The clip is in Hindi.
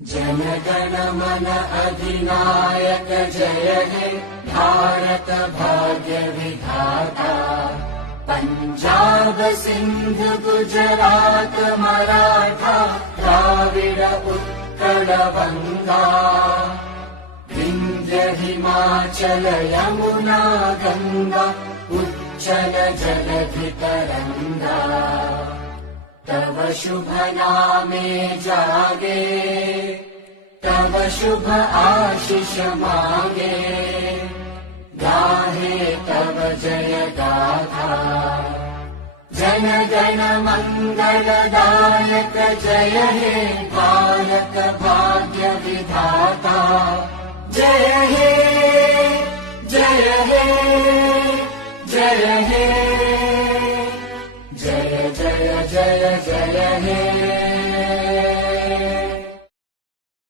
जनगण मन अधिनायक जय हे भारत भाग्य विधाता। पंजाब सिंध गुजरात मराठा द्राविड उत्कल बंगा। विंध्य हिमाचल यमुना गंगा उच्चल जलधि तरंगा। तव शुभ नामे जागे तव शुभ आशीष मांगे। गाहे तव जय गाथा जन गण मंगलदायक जय हे भारत भाग्य